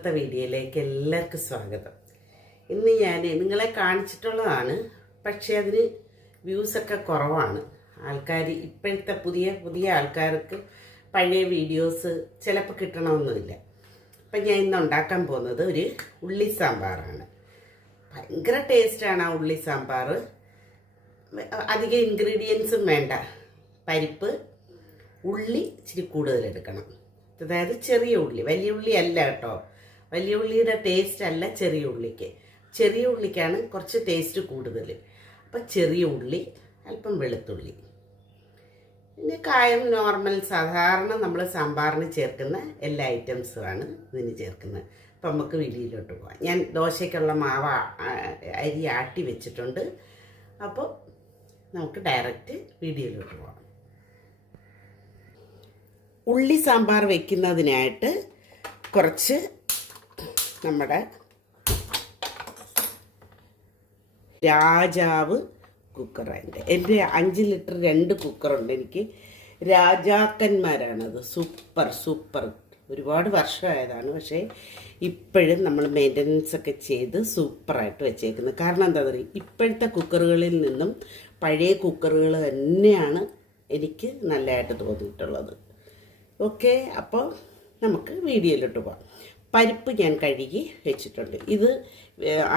ഇന്നത്തെ വീഡിയോയിലേക്ക് എല്ലാവർക്കും സ്വാഗതം. ഇന്ന് ഞാൻ നിങ്ങളെ കാണിച്ചിട്ടുള്ളതാണ്, പക്ഷേ അതിന് വ്യൂസൊക്കെ കുറവാണ്. ആൾക്കാർ ഇപ്പോഴത്തെ പുതിയ ആൾക്കാർക്ക് പഴയ വീഡിയോസ് ചിലപ്പോൾ കിട്ടണമെന്നില്ല. അപ്പം ഞാൻ ഇന്ന് ഉണ്ടാക്കാൻ പോകുന്നത് ഒരു ഉള്ളി സാമ്പാറാണ്. ഭയങ്കര ടേസ്റ്റാണ് ആ ഉള്ളി സാമ്പാർ. അധികം ഇൻഗ്രീഡിയൻസും വേണ്ട. പരിപ്പ്, ഉള്ളി ഇച്ചിരി കൂടുതലെടുക്കണം. അതായത് ചെറിയ ഉള്ളി, വലിയ ഉള്ളി അല്ല കേട്ടോ. വലിയ ഉള്ളിയുടെ ടേസ്റ്റ് അല്ല ചെറിയ ഉള്ളിക്ക്. ചെറിയ ഉള്ളിക്കാണ് കുറച്ച് ടേസ്റ്റ് കൂടുതൽ. അപ്പം ചെറിയ ഉള്ളി, അല്പം വെളുത്തുള്ളി, പിന്നെ കായം നോർമൽ സാധാരണ നമ്മൾ സാമ്പാറിന് ചേർക്കുന്ന എല്ലാ ഐറ്റംസുമാണ് ഇതിന് ചേർക്കുന്നത്. അപ്പം നമുക്ക് വീഡിയോയിലോട്ട് പോകാം. ഞാൻ ദോശയ്ക്കുള്ള മാവ് അരി ആട്ടി വെച്ചിട്ടുണ്ട്. അപ്പോൾ നമുക്ക് ഡയറക്റ്റ് വീഡിയോയിലോട്ട് പോകാം. ഉള്ളി സാമ്പാർ വെക്കുന്നതിനായിട്ട് കുറച്ച് നമ്മുടെ രാജാവ് കുക്കറിൻ്റെ, എൻ്റെ 5 ലിറ്റർ 2 കുക്കറുണ്ട്. എനിക്ക് രാജാക്കന്മാരാണത്. സൂപ്പർ ഒരുപാട് വർഷമായതാണ്. പക്ഷേ ഇപ്പോഴും നമ്മൾ മെയിൻ്റനൻസ് ഒക്കെ ചെയ്ത് സൂപ്പറായിട്ട് വെച്ചേക്കുന്നത്. കാരണം എന്താണെന്ന് പറയുക, ഇപ്പോഴത്തെ കുക്കറുകളിൽ നിന്നും പഴയ കുക്കറുകൾ തന്നെയാണ് എനിക്ക് നല്ലതായിട്ട് തോന്നിയിട്ടുള്ളത്. ഓക്കെ, അപ്പോൾ നമുക്ക് വീഡിയോയിലോട്ട് പോകാം. പരിപ്പ് ഞാൻ കഴുകി വെച്ചിട്ടുണ്ട്. ഇത്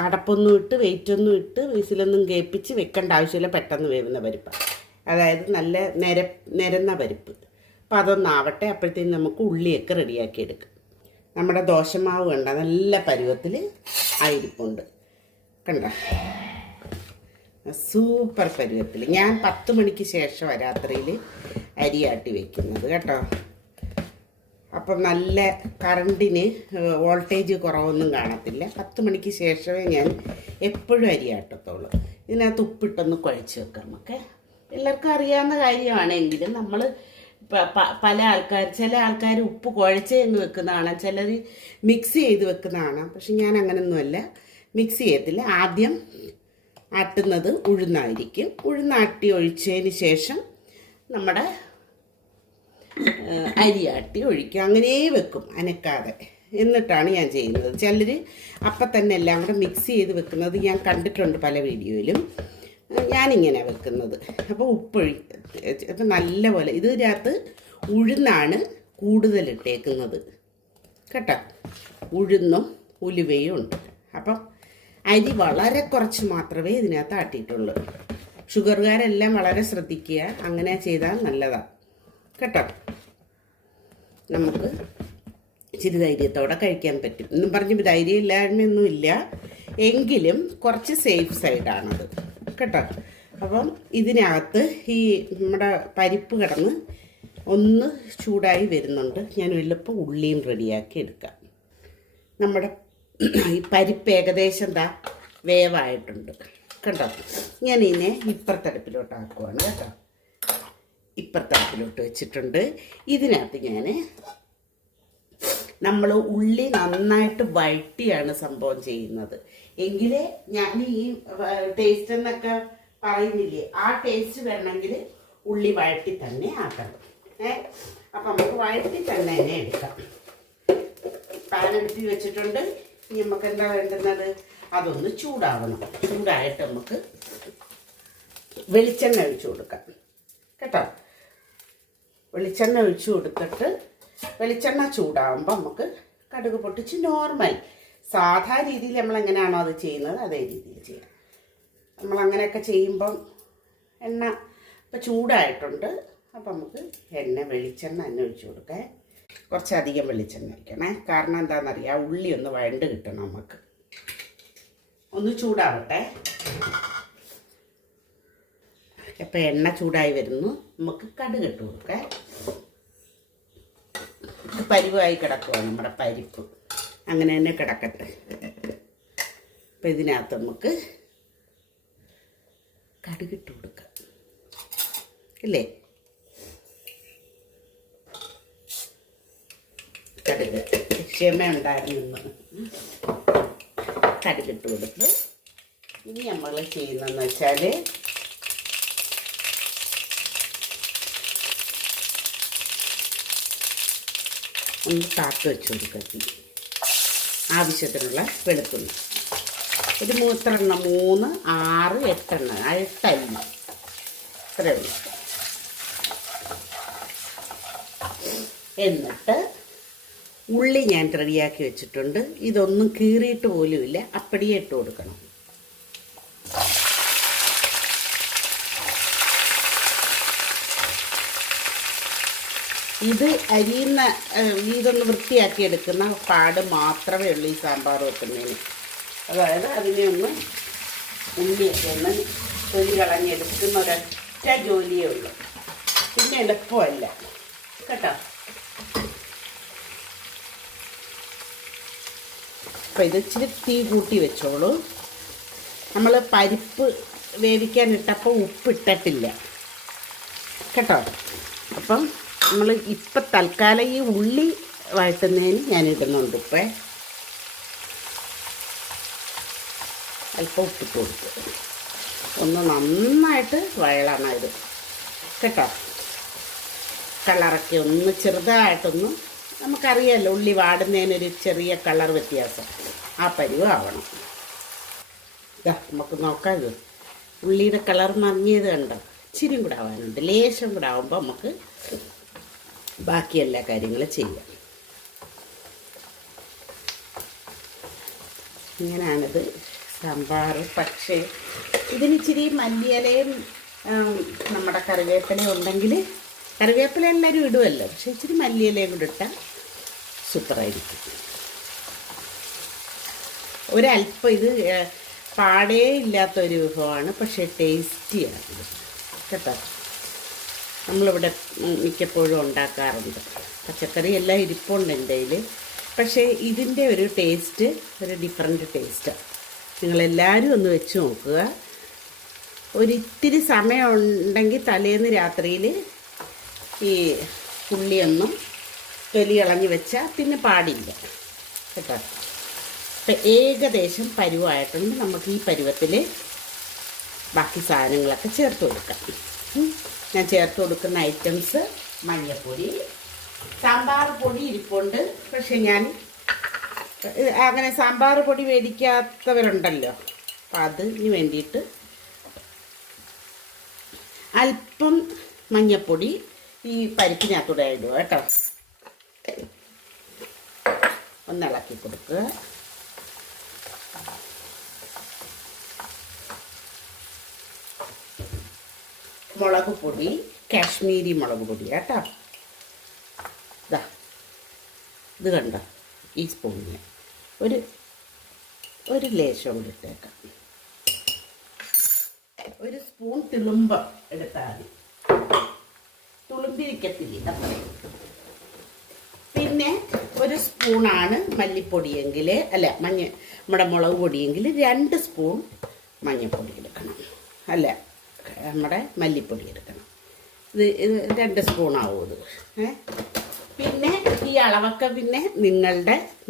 അടപ്പൊന്നും ഇട്ട് വെയിറ്റൊന്നും ഇട്ട് വിസിലൊന്നും കേൾപ്പിച്ച് വെക്കേണ്ട ആവശ്യമില്ല. പെട്ടെന്ന് വേവുന്ന പരിപ്പാണ്. അതായത് നല്ല നിരന്ന പരിപ്പ്. അപ്പോൾ അതൊന്നാവട്ടെ. അപ്പോഴത്തേക്കും നമുക്ക് ഉള്ളിയൊക്കെ റെഡിയാക്കി എടുക്കാം. നമ്മുടെ ദോശമാവ് കണ്ട നല്ല പരുവത്തിൽ ആയിരിപ്പുണ്ട്. കണ്ട സൂപ്പർ പരുവത്തിൽ. ഞാൻ 10 മണിക്ക് ശേഷം രാത്രിയിൽ അരിയാട്ടി വെക്കുന്നത് കേട്ടോ. അപ്പം നല്ല കറണ്ടിന് വോൾട്ടേജ് കുറവൊന്നും കാണത്തില്ല. 10 മണിക്ക് ശേഷമേ ഞാൻ എപ്പോഴും അരിയാട്ടത്തുള്ളൂ. ഇതിനകത്ത് ഉപ്പിട്ടൊന്ന് കുഴച്ച് വെക്കാം. നമുക്ക് എല്ലാവർക്കും അറിയാവുന്ന കാര്യമാണെങ്കിലും നമ്മൾ ചില ആൾക്കാർ ഉപ്പ് കുഴച്ച് എന്ന് വെക്കുന്നതാണ്, ചിലർ മിക്സ് ചെയ്ത് വെക്കുന്നതാണ്. പക്ഷെ ഞാൻ അങ്ങനെയൊന്നുമല്ല, മിക്സ് ചെയ്യത്തില്ല. ആദ്യം ആട്ടുന്നത് ഉഴുന്നായിരിക്കും. ഉഴുന്നാട്ടി ഒഴിച്ചതിന് ശേഷം നമ്മുടെ അരിയാട്ടി ഒഴിക്കും. അങ്ങനെ വെക്കും അനക്കാതെ. എന്നിട്ടാണ് ഞാൻ ചെയ്യുന്നത്. ചിലർ അപ്പം തന്നെ എല്ലാം കൂടെ മിക്സ് ചെയ്ത് വെക്കുന്നത് ഞാൻ കണ്ടിട്ടുണ്ട് പല വീഡിയോയിലും. ഞാനിങ്ങനെ വെക്കുന്നത്. അപ്പോൾ അപ്പം നല്ലപോലെ ഇതിനകത്ത് ഉഴുന്നാണ് കൂടുതലിട്ടേക്കുന്നത് കേട്ടോ. ഉഴുന്നും ഉലുവയും ഉണ്ട്. അപ്പം അരി വളരെ കുറച്ച് മാത്രമേ ഇതിനകത്ത് ആട്ടിയിട്ടുള്ളൂ. ഷുഗറുകാരെല്ലാം വളരെ ശ്രദ്ധിക്കുക, അങ്ങനെ ചെയ്താൽ നല്ലതാണ് കേട്ടോ. നമുക്ക് ഇച്ചിരി ധൈര്യത്തോടെ കഴിക്കാൻ പറ്റും. എന്നും പറഞ്ഞ് ധൈര്യം ഇല്ലായ്മയൊന്നുമില്ല, എങ്കിലും കുറച്ച് സേഫ് സൈഡാണത് കേട്ടോ. അപ്പം ഇതിനകത്ത് ഈ നമ്മുടെ പരിപ്പ് കിടന്ന് ഒന്ന് ചൂടായി വരുന്നുണ്ട്. ഞാൻ വല്ലപ്പോൾ ഉള്ളിയും റെഡിയാക്കി എടുക്കാം. നമ്മുടെ ഈ പരിപ്പ് ഏകദേശം വേവായിട്ടുണ്ട് കേട്ടോ. ഞാൻ ഇതിനെ ഇപ്പുറത്തടുപ്പിലോട്ട് ആക്കുവാണ് കേട്ടോ. ഇപ്പുറത്തടുപ്പിലോട്ട് വെച്ചിട്ടുണ്ട്. ഇതിനകത്ത് നമ്മൾ ഉള്ളി നന്നായിട്ട് വഴറ്റിയാണ് സംഭവം ചെയ്യുന്നത്. എങ്കിലേ ഞാൻ ഈ ടേസ്റ്റ് എന്നൊക്കെ പറയുന്നില്ലേ, ആ ടേസ്റ്റ് വരണമെങ്കിൽ ഉള്ളി വഴറ്റി തന്നെ ആക്കണം. അപ്പം നമുക്ക് വഴറ്റി തന്നെ എടുക്കാം. പാനെടുത്തി വെച്ചിട്ടുണ്ട്. ഇനി നമുക്ക് എന്താ വേണ്ടുന്നത്, അതൊന്ന് ചൂടാവണം. ചൂടായിട്ട് നമുക്ക് വെളിച്ചെണ്ണ ഒഴിച്ചു കൊടുക്കാം കേട്ടോ. വെളിച്ചെണ്ണ ഒഴിച്ചു കൊടുത്തിട്ട് വെളിച്ചെണ്ണ ചൂടാകുമ്പോൾ നമുക്ക് കടുക് പൊട്ടിച്ച് നോർമൽ സാധാ രീതിയിൽ നമ്മളെങ്ങനെയാണോ അത് ചെയ്യുന്നത് അതേ രീതിയിൽ ചെയ്യാം. നമ്മളങ്ങനെയൊക്കെ ചെയ്യുമ്പം എണ്ണ ഇപ്പം ചൂടായിട്ടുണ്ട്. അപ്പം നമുക്ക് വെളിച്ചെണ്ണ തന്നെ ഒഴിച്ചു കൊടുക്കാം. കുറച്ചധികം വെളിച്ചെണ്ണ ഒഴിക്കണേ. കാരണം എന്താണെന്നറിയാം, ഉള്ളി ഒന്ന് വഴണ്ട് കിട്ടണം. നമുക്ക് ഒന്ന് ചൂടാവട്ടെ. ഇപ്പം എണ്ണ ചൂടായി വരുന്നു. നമുക്ക് കടുക് ഇട്ട് കൊടുക്കാം. പരിവായി കിടക്കുവാണ് നമ്മുടെ പരിപ്പ്. അങ്ങനെ തന്നെ കിടക്കട്ടെ. അപ്പം ഇതിനകത്ത് നമുക്ക് കടുകിട്ട് കൊടുക്കാം ഇല്ലേ. കടുക് ക്ഷമ ഉണ്ടായിരുന്നു. കടുകിട്ട് കൊടുത്ത് ഇനി നമ്മൾ ചെയ്യുന്നതെന്ന് വെച്ചാൽ ഒന്ന് താത്ത് വെച്ച് കൊടുക്കുക. ആവശ്യത്തിനുള്ള വെളുത്തുള്ളി, ഒരു 3 എണ്ണം, 3, 6, 8 എണ്ണം, 8 അല്ലി, ഇത്രയേ ഉള്ളൂ. എന്നിട്ട് ഉള്ളി ഞാൻ റെഡിയാക്കി വെച്ചിട്ടുണ്ട്. ഇതൊന്നും കീറിയിട്ട് പോലുമില്ല, അപ്പടിയെ ഇട്ട് കൊടുക്കണം. ഇത് അരിയുന്ന ഇതൊന്ന് വൃത്തിയാക്കി എടുക്കുന്ന പാട് മാത്രമേ ഉള്ളൂ ഈ സാമ്പാർ വെക്കുന്നതിന്. അതായത് അതിനെ ഒന്ന് ഉള്ളിയൊക്കെ ഒന്ന് തൊലി കളഞ്ഞെടുക്കുന്ന ഒരൊറ്റ ജോലിയേ ഉള്ളൂ. പിന്നെ എളുപ്പമല്ല കേട്ടോ. അപ്പോൾ ഇത് ഇച്ചിരി തീ കൂട്ടി വെച്ചോളൂ. നമ്മൾ പരിപ്പ് വേവിക്കാൻ ഇട്ടപ്പോൾ ഉപ്പിട്ടിട്ടില്ല കേട്ടോ. അപ്പം നമ്മൾ ഇപ്പം തൽക്കാലം ഈ ഉള്ളി വഴറ്റുന്നതിന് ഞാൻ ഇടുന്നുണ്ട്. ഇപ്പം അല്പം ഉപ്പിട്ട് കൊടുത്തു, ഒന്ന് നന്നായിട്ട് വഴളണം ഇത് കേട്ടോ. കളറൊക്കെ ഒന്ന് ചെറുതായിട്ടൊന്ന്, നമുക്കറിയാമല്ലോ ഉള്ളി വാടുന്നതിനൊരു ചെറിയ കളർ വ്യത്യാസം, ആ പരുവാവണം. ഇതാ നമുക്ക് നോക്കാം. ഇത് ഉള്ളിയുടെ കളർ മങ്ങിയത് കണ്ടോ, ഇച്ചിരി കൂടെ ആവാനുണ്ട്. ലേശം കൂടെ ആവുമ്പോൾ നമുക്ക് ബാക്കി എല്ലാ കാര്യങ്ങളും ചെയ്യാം. ഇങ്ങനെയാണിത് സാമ്പാർ. പക്ഷേ ഇതിനിച്ചിരി മല്ലിയിലയും നമ്മുടെ കറിവേപ്പിലയും ഉണ്ടെങ്കിൽ, കറിവേപ്പില എല്ലാവരും ഇടുമല്ലോ, പക്ഷെ ഇച്ചിരി മല്ലിയിലയും കൂടെ ഇട്ടാൽ സൂപ്പറായിരിക്കും. ഒരല്പം ഇത് പാടേ ഇല്ലാത്തൊരു വിഭവമാണ്, പക്ഷേ ടേസ്റ്റിയാണ് കേട്ടോ. നമ്മളിവിടെ മിക്കപ്പോഴും ഉണ്ടാക്കാറുണ്ട്. പച്ചക്കറി എല്ലാം ഇരിപ്പുണ്ട് എൻ്റെ കയ്യിൽ, പക്ഷേ ഇതിൻ്റെ ഒരു ടേസ്റ്റ് ഒരു ഡിഫറെൻറ്റ് ടേസ്റ്റാണ്. നിങ്ങളെല്ലാവരും ഒന്ന് വെച്ച് നോക്കുക. ഒരിത്തിരി സമയം ഉണ്ടെങ്കിൽ തലേന്ന് രാത്രിയിൽ ഈ ഉള്ളിയൊന്നും തൊലി കളഞ്ഞ് വെച്ചാൽ പിന്നെ പാടില്ല കേട്ടോ. അപ്പം ഏകദേശം പരുവായിട്ടുണ്ട്. നമുക്ക് ഈ പരുവത്തിൽ ബാക്കി സാധനങ്ങളൊക്കെ ചേർത്ത് കൊടുക്കാം. ഞാൻ ചേർത്ത് കൊടുക്കുന്ന ഐറ്റംസ് മഞ്ഞൾപ്പൊടി, സാമ്പാർ പൊടി ഇരിപ്പുണ്ട്. പക്ഷെ ഞാൻ അങ്ങനെ സാമ്പാർ പൊടി മേടിക്കാത്തവരുണ്ടല്ലോ, അപ്പം അതിന് വേണ്ടിയിട്ട് അല്പം മഞ്ഞൾപ്പൊടി ഈ പരിപ്പിനകത്തൂടെ ഇടുക കേട്ടോ. ഒന്നിളക്കി കൊടുക്കുക. മുളക് പൊടി, കാശ്മീരി മുളക് പൊടി കേട്ടോ. ഇതാ ഇത് കണ്ടോ, ഈ സ്പൂണിന് ഒരു ലേശം കൂടി ഇട്ടേക്കാം. ഒരു സ്പൂൺ തിളുമ്പ എടുത്താൽ മതി, തുളുമ്പിരിക്കത്തില്ല അത്രയും. പിന്നെ ഒരു സ്പൂണാണ് മല്ലിപ്പൊടിയെങ്കിൽ, അല്ല നമ്മുടെ മുളക് പൊടിയെങ്കിൽ 2 സ്പൂൺ മഞ്ഞൾപ്പൊടി എടുക്കണം, അല്ല നമ്മുടെ മല്ലിപ്പൊടി എടുക്കണം. ഇത് 2 സ്പൂണാവും ഇത്. പിന്നെ ഈ അളവൊക്കെ പിന്നെ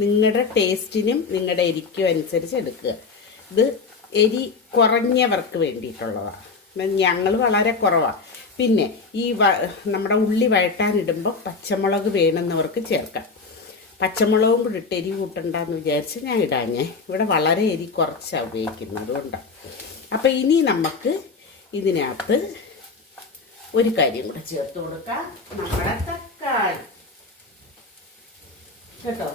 നിങ്ങളുടെ ടേസ്റ്റിനും നിങ്ങളുടെ എരിക്കും അനുസരിച്ച് എടുക്കുക. ഇത് എരി കുറഞ്ഞവർക്ക് വേണ്ടിയിട്ടുള്ളതാണ്, ഞങ്ങൾ വളരെ കുറവാണ്. പിന്നെ ഈ നമ്മുടെ ഉള്ളി വഴട്ടാനിടുമ്പോൾ പച്ചമുളക് വേണമെന്നവർക്ക് ചേർക്കാം. പച്ചമുളകും കൂടി ഇട്ട് എരി കൂട്ടണ്ടെന്ന് വിചാരിച്ച് ഞാൻ ഇടാഞ്ഞേ. ഇവിടെ വളരെ എരി കുറച്ചാണ് ഉപയോഗിക്കുന്നത്, അതുകൊണ്ടാണ്. അപ്പോൾ ഇനി നമുക്ക് ഇതിനകത്ത് ഒരു കാര്യം കൂടെ ചേർത്ത് കൊടുക്കാം, നമ്മുടെ തക്കാളി കേട്ടോ.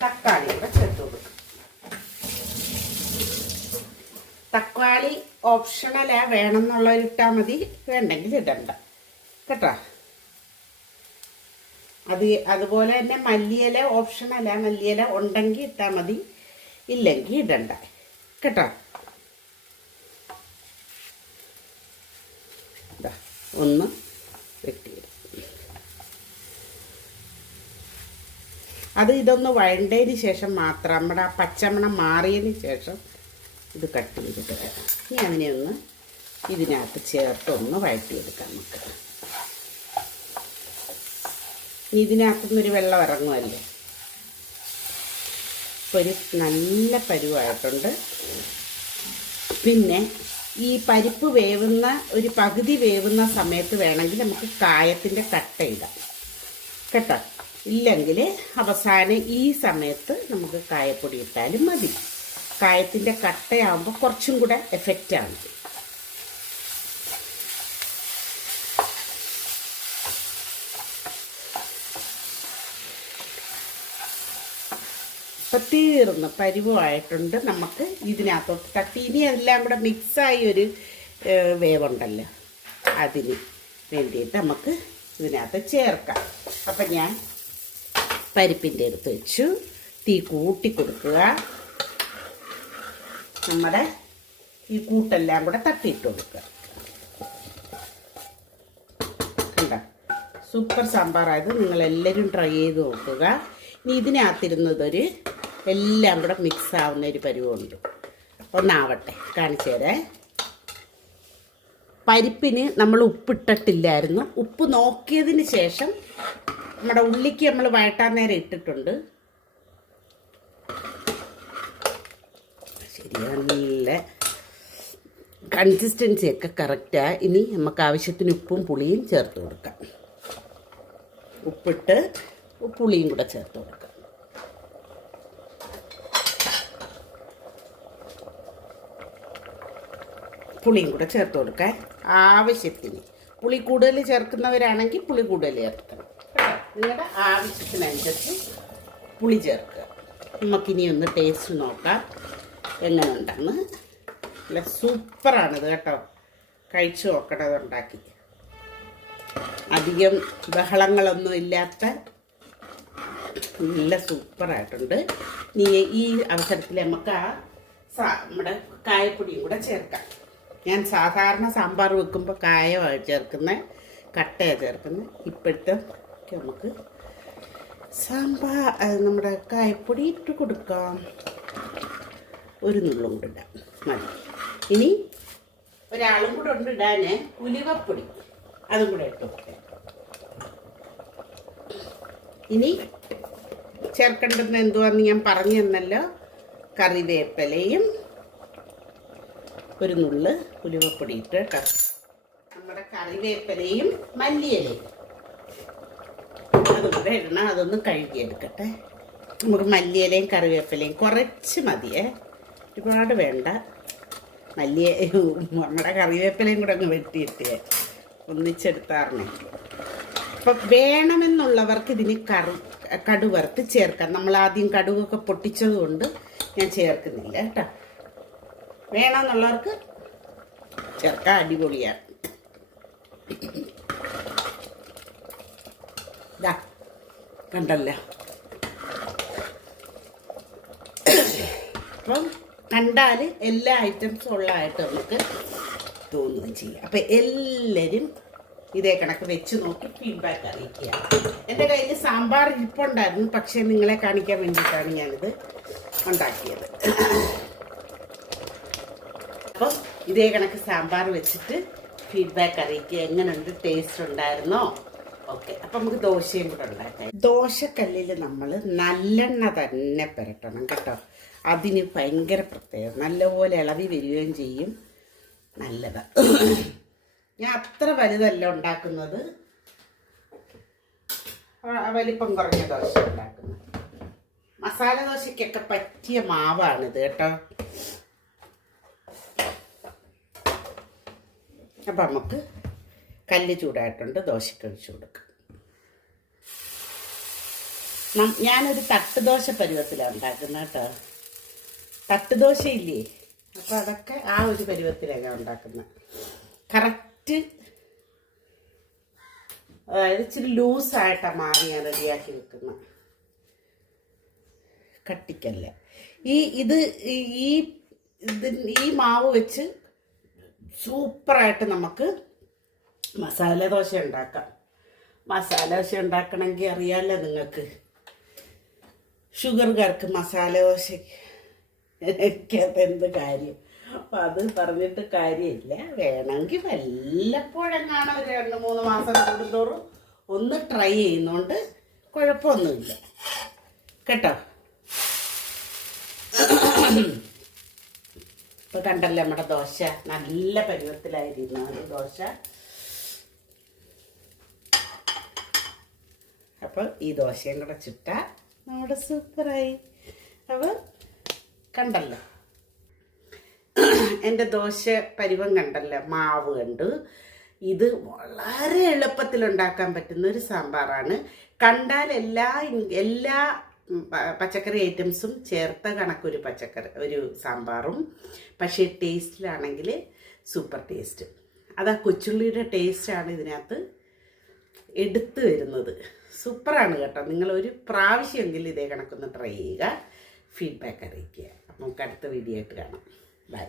തക്കാളി കൂടെ ചേർത്ത് കൊടുക്കാം. തക്കാളി ഓപ്ഷണലാ, വേണമെന്നുള്ളവരിട്ടാൽ മതി, വേണ്ടെങ്കിൽ ഇടണ്ട കേട്ടോ. അതുപോലെ തന്നെ മല്ലിയില ഓപ്ഷണലാ, മല്ലിയില ഉണ്ടെങ്കിൽ ഇട്ടാൽ മതി, ഇല്ലെങ്കിൽ ഇടണ്ട കേട്ടോ. ഒന്ന് വെട്ടിയിടും. ഇതൊന്ന് വഴണ്ടതിന് ശേഷം മാത്രം, നമ്മുടെ ആ പച്ചമണം മാറിയതിന് ശേഷം ഇത് കട്ട് ചെയ്തിട്ട് ഇനി അതിനെ ഒന്ന് ഇതിനകത്ത് ചേർത്തൊന്ന് വഴറ്റിയെടുക്കാം നമുക്ക്. ഇതിനകത്തുനിന്നൊരു വെള്ളം ഇറങ്ങുമല്ലേ. ഇപ്പോൾ ഒരു നല്ല പരുവായിട്ടുണ്ട്. പിന്നെ ഈ പരിപ്പ് വേവുന്ന ഒരു പകുതി വേവുന്ന സമയത്ത് വേണമെങ്കിൽ നമുക്ക് കായത്തിൻ്റെ കട്ട ഇടാം കേട്ടോ. ഇല്ലെങ്കിൽ അവസാനം ഈ സമയത്ത് നമുക്ക് കായപ്പൊടി ഇട്ടാലും മതി. കായത്തിൻ്റെ കട്ടയാകുമ്പോൾ കുറച്ചും കൂടെ എഫക്റ്റാണ്. ഇപ്പം തീർന്ന് പരുവമായിട്ടുണ്ട്. നമുക്ക് ഇതിനകത്തോട്ട് തട്ടി ഇനി എല്ലാം കൂടെ മിക്സായി ഒരു വേവുണ്ടല്ലോ, അതിന് വേണ്ടിയിട്ട് നമുക്ക് ഇതിനകത്ത് ചേർക്കാം. അപ്പം ഞാൻ പരിപ്പിൻ്റെ അടുത്ത് വെച്ചു. തീ കൂട്ടി കൊടുക്കുക. നമ്മുടെ ഈ കൂട്ടെല്ലാം കൂടെ തട്ടിയിട്ട് കൊടുക്കുക. കണ്ടോ, സൂപ്പർ സാമ്പാറായത്. നിങ്ങളെല്ലാവരും ട്രൈ ചെയ്ത് നോക്കുക. ഇനി ഇതിനകത്തിരുന്നതൊരു എല്ലാം കൂടെ മിക്സ് ആവുന്ന ഒരു പരുവമുണ്ട്. ഒന്നാവട്ടെ, കാണിച്ചു തരാം. പരിപ്പിന് നമ്മൾ ഉപ്പിട്ടിട്ടില്ലായിരുന്നു. ഉപ്പ് നോക്കിയതിന് ശേഷം നമ്മുടെ ഉള്ളിക്ക് നമ്മൾ വഴട്ടാൻ നേരം ഇട്ടിട്ടുണ്ട്. ശരി, നല്ല കൺസിസ്റ്റൻസി ഒക്കെ കറക്റ്റാണ്. ഇനി നമുക്ക് ആവശ്യത്തിന് ഉപ്പും പുളിയും ചേർത്ത് കൊടുക്കാം. ഉപ്പിട്ട് പുളിയും കൂടെ ചേർത്ത് കൊടുക്കാം. പുളിയും കൂടെ ചേർത്ത് കൊടുക്കാൻ ആവശ്യത്തിന്. പുളി കൂടുതൽ ചേർക്കുന്നവരാണെങ്കിൽ പുളി കൂടുതൽ ചേർക്കണം. നിങ്ങളുടെ ആവശ്യത്തിനനുസരിച്ച് പുളി ചേർക്കുക. നമുക്കിനി ഒന്ന് ടേസ്റ്റ് നോക്കാം എങ്ങനെ ഉണ്ടെന്ന്. നല്ല സൂപ്പറാണിത് കേട്ടോ. കഴിച്ചു നോക്കണം അതുണ്ടാക്കി. അധികം ബഹളങ്ങളൊന്നും ഇല്ലാത്ത നല്ല സൂപ്പറായിട്ടുണ്ട്. ഇനി ഈ അവസരത്തിൽ നമുക്ക് നമ്മുടെ കായപ്പൊടിയും കൂടെ ചേർക്കാം. ഞാൻ സാധാരണ സാമ്പാർ വെക്കുമ്പോൾ കായമാണ് ചേർക്കുന്നത്, കട്ടയാണ് ചേർക്കുന്നത്. ഇപ്പോഴത്തെ നമുക്ക് നമ്മുടെ കായപ്പൊടി ഇട്ട് കൊടുക്കാം. ഒരു നുള്ളും കൂടെ ഇടാം, മതി. ഇനി ഒരാളും കൂടെ ഉണ്ട് ഇടാൻ, ഉലുവപ്പൊടി, അതും കൂടെ ഇട്ട് കൊടുക്കാം. ഇനി ചേർക്കേണ്ടതെന്ന് എന്തുവാന്ന് ഞാൻ പറഞ്ഞു തന്നല്ലോ. കറിവേപ്പിലയും ഒരു നുള്ള് ഉലുവപ്പൊടി ഇട്ട് കേട്ടോ. നമ്മുടെ കറിവേപ്പിലയും മല്ലിയിലയും അതുകൂടെ ഇടണം. അതൊന്ന് കഴുകിയെടുക്കട്ടെ. നമുക്ക് മല്ലിയിലയും കറിവേപ്പിലയും കുറച്ച് മതിയേ, ഒരുപാട് വേണ്ട. നമ്മുടെ കറിവേപ്പിലയും കൂടെ അങ്ങ് വെട്ടിയിട്ടേ ഒന്നിച്ചെടുത്താറിനെ. അപ്പം വേണമെന്നുള്ളവർക്ക് ഇതിന് കടുവറുത്ത് ചേർക്കാം. നമ്മൾ ആദ്യം കടുകൊക്കെ പൊട്ടിച്ചത് കൊണ്ട് ഞാൻ ചേർക്കുന്നില്ല കേട്ടോ. വേണമെന്നുള്ളവർക്ക് ചേർക്കാം, അടിപൊളിയാണ്. ഇതാ കണ്ടല്ലോ. അപ്പം കണ്ടാൽ എല്ലാ ഐറ്റംസും ഉള്ളതായിട്ട് നമുക്ക് തോന്നുകയും ചെയ്യും. അപ്പം എല്ലാവരും ഇതേ കണക്ക് വെച്ച് നോക്കി ഫീഡ്ബാക്ക് അറിയിക്കുക. എൻ്റെ കയ്യിൽ സാമ്പാർ ഇരിപ്പുണ്ടായിരുന്നു, പക്ഷേ നിങ്ങളെ കാണിക്കാൻ വേണ്ടിയിട്ടാണ് ഞാനിത് ഉണ്ടാക്കിയത്. അപ്പം ഇതേ കണക്ക് സാമ്പാർ വെച്ചിട്ട് ഫീഡ്ബാക്ക് അറിയിക്കുക. എങ്ങനെയുണ്ട്, ടേസ്റ്റ് ഉണ്ടായിരുന്നോ? ഓക്കെ. അപ്പം നമുക്ക് ദോശയും കൂടെ ഉണ്ടാക്കാം. ദോശക്കല്ലിൽ നമ്മൾ നല്ലെണ്ണ തന്നെ പുരട്ടണം കേട്ടോ. അതിന് ഭയങ്കര പ്രത്യേകം, നല്ലപോലെ ഇളവി വരികയും ചെയ്യും. നല്ലതാണ്. ഞാൻ അത്ര വലുതല്ല ഉണ്ടാക്കുന്നത്, വലിപ്പം കുറഞ്ഞ ദോശ ഉണ്ടാക്കുന്നത്. മസാല ദോശയ്ക്കൊക്കെ പറ്റിയ മാവാണിത് കേട്ടോ. അപ്പം നമുക്ക് കല്ല് ചൂടായിട്ടുണ്ട്, ദോശയ്ക്ക് ഒഴിച്ചു കൊടുക്കാം. ഞാനൊരു തട്ടുദോശ പരുവത്തിലാണ് ഉണ്ടാക്കുന്നത് കേട്ടോ. തട്ടുദോശയില്ലേ, അപ്പോൾ അതൊക്കെ ആ ഒരു പരുവത്തിലാണ് ഞാൻ ഉണ്ടാക്കുന്നത്. കറക്റ്റ്, അതായത് ഇച്ചിരി ലൂസായിട്ടാണ് മാവ് ഞാൻ റെഡിയാക്കി വെക്കുന്നത്, കട്ടിക്കല്ല. ഈ മാവ് വെച്ച് സൂപ്പറായിട്ട് നമുക്ക് മസാല ദോശ ഉണ്ടാക്കാം. മസാല ദോശ ഉണ്ടാക്കണമെങ്കിൽ അറിയാമല്ലോ നിങ്ങൾക്ക്, ഷുഗർകാർക്ക് മസാല ദോശയ്ക്ക് എന്ത് കാര്യം. അപ്പം അത് പറഞ്ഞിട്ട് കാര്യമില്ല. വേണമെങ്കിൽ വല്ലപ്പോഴെങ്ങാനും ഒരു 2-3 മാസം കൂടുന്തോറും ഒന്ന് ട്രൈ ചെയ്യുന്നതുകൊണ്ട് കുഴപ്പമൊന്നുമില്ല കേട്ടോ. ഇപ്പം കണ്ടല്ലേ നമ്മുടെ ദോശ നല്ല പരുവത്തിലായിരുന്നു ദോശ. അപ്പോൾ ഈ ദോശയും കൂടെ ചുട്ടാൽ നമ്മുടെ സൂപ്പറായി. അപ്പോൾ കണ്ടല്ലോ എൻ്റെ ദോശ പരിവം കണ്ടല്ലോ, മാവ് കണ്ടു. ഇത് വളരെ എളുപ്പത്തിൽ ഉണ്ടാക്കാൻ പറ്റുന്ന ഒരു സാമ്പാറാണ്. കണ്ടാൽ എല്ലാ പച്ചക്കറി ഐറ്റംസും ചേർത്ത കണക്കൊരു ഒരു സാമ്പാറും, പക്ഷേ ടേസ്റ്റിലാണെങ്കിൽ സൂപ്പർ ടേസ്റ്റ്. അത് ആ കൊച്ചുള്ളിയുടെ ടേസ്റ്റാണ് ഇതിനകത്ത് എടുത്തു വരുന്നത്. സൂപ്പറാണ് കേട്ടോ. നിങ്ങളൊരു പ്രാവശ്യമെങ്കിലും ഇതേ കണക്കൊന്ന് ട്രൈ ചെയ്യുക, ഫീഡ്ബാക്ക് അറിയിക്കുക. നമുക്ക് അടുത്ത വീഡിയോ ആയിട്ട് കാണാം. ബൈ.